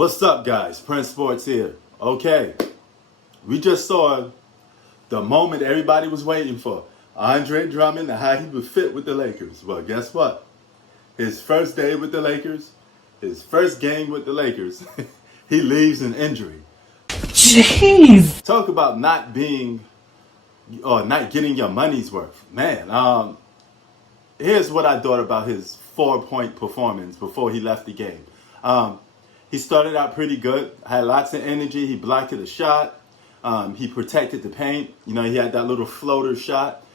What's up, guys? Prince Sports here. Okay, we just saw the moment everybody was waiting for. Andre Drummond and how he would fit with the Lakers. Well, guess what? His first day with the Lakers, his first game with the Lakers, he leaves an injury. Jeez. Talk about not being or not getting your money's worth. Man, here's what I thought about his 4-point performance before he left the game. He started out pretty good, had lots of energy. He blocked a shot. He protected the paint. You know, he had that little floater shot.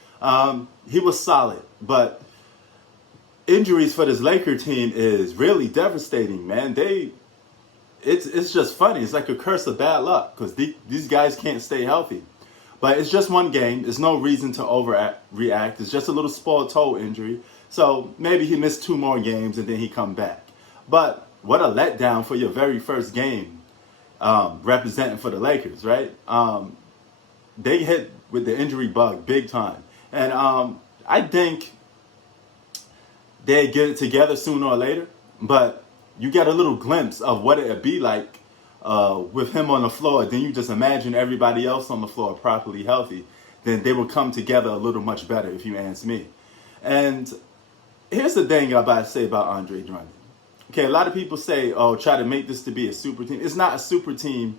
He was solid, but injuries for this Laker team is really devastating, man. It's just funny. It's like a curse of bad luck because these guys can't stay healthy. But it's just one game. There's no reason to overreact. It's just a little small toe injury. So maybe he missed 2 more games and then he come back. But what a letdown for your very first game representing for the Lakers, right? They hit with the injury bug big time. And I think they'd get it together sooner or later. But you get a little glimpse of what it'd be like with him on the floor. Then you just imagine everybody else on the floor properly healthy. Then they would come together a little much better, if you ask me. And here's the thing I'm about to say about Andre Drummond. Okay, a lot of people say, oh, try to make this to be a super team. It's not a super team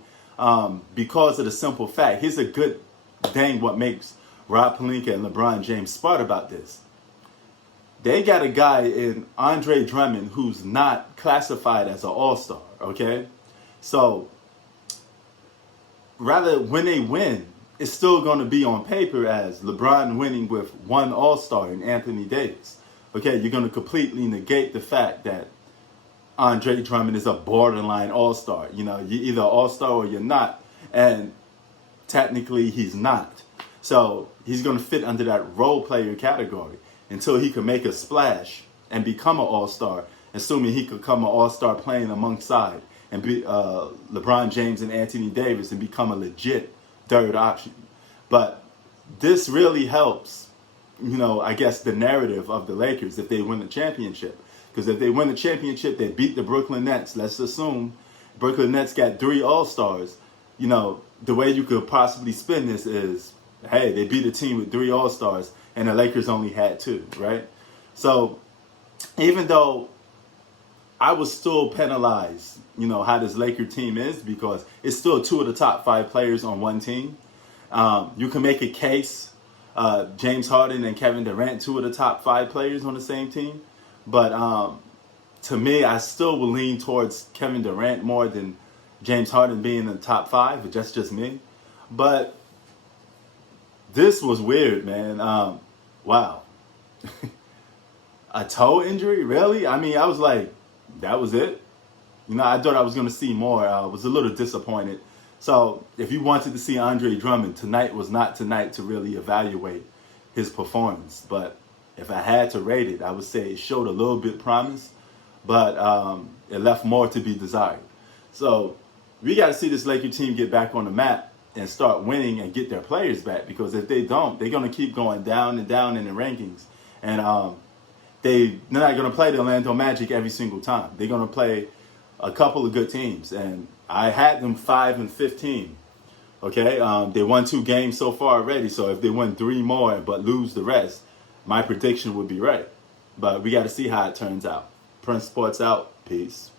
because of the simple fact. Here's a good thing what makes Rob Pelinka and LeBron James smart about this. They got a guy in Andre Drummond who's not classified as an all-star, okay? So, rather, when they win, it's still going to be on paper as LeBron winning with 1 all-star in Anthony Davis. Okay, you're going to completely negate the fact that Andre Drummond is a borderline all-star. You know, you're either all-star or you're not. And technically, he's not. So, he's going to fit under that role player category until he can make a splash and become an all-star, assuming he could become an all-star playing alongside and be LeBron James and Anthony Davis and become a legit third option. But this really helps, you know, I guess the narrative of the Lakers if they win the championship. Because if they win the championship, they beat the Brooklyn Nets. Let's assume Brooklyn Nets got 3 all-stars. You know, the way you could possibly spin this is, hey, they beat a team with 3 all-stars and the Lakers only had 2, right? So even though I was still penalized, you know, how this Laker team is because it's still 2 of the top 5 players on one team. You can make a case, James Harden and Kevin Durant, 2 of the top 5 players on the same team. But to me, I still will lean towards Kevin Durant more than James Harden being in the top 5. But that's just me. But this was weird, man. Wow. A toe injury? Really? I mean, I was like, that was it? You know, I thought I was going to see more. I was a little disappointed. So if you wanted to see Andre Drummond, tonight was not tonight to really evaluate his performance. But if I had to rate it, I would say it showed a little bit promise, but it left more to be desired. So we got to see this Laker team get back on the map and start winning and get their players back. Because if they don't, they're going to keep going down and down in the rankings. And they're not going to play the Orlando Magic every single time. They're going to play a couple of good teams. And I had them 5-15. Okay, they won 2 games so far already. So if they win 3 more but lose the rest, my prediction would be right. But we got to see how it turns out. Prince Sports out. Peace.